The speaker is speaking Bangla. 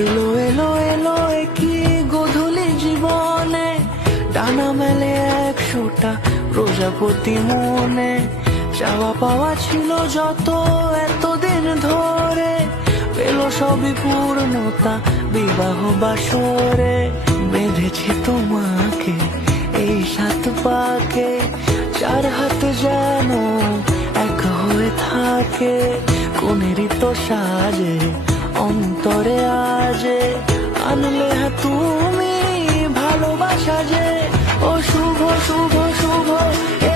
এলো এলো এলো কি গোধূলি জীবনে, টানা মেলে 100টা প্রজাপতি মনে। চাওয়া পাওয়া ছিল যত এতদিন ধরে, পেলো সবই পূর্ণতা বিবাহ বাসরে। বেঁধেছি তোমাকে এই 7 পাকে, 4 হাত যেন এক হয়ে থাকে। কোনেরই তো সাজে অন্তরে আজে, আনলে তুমি ভালোবাসা যে। ও শুভ শুভ শুভ এ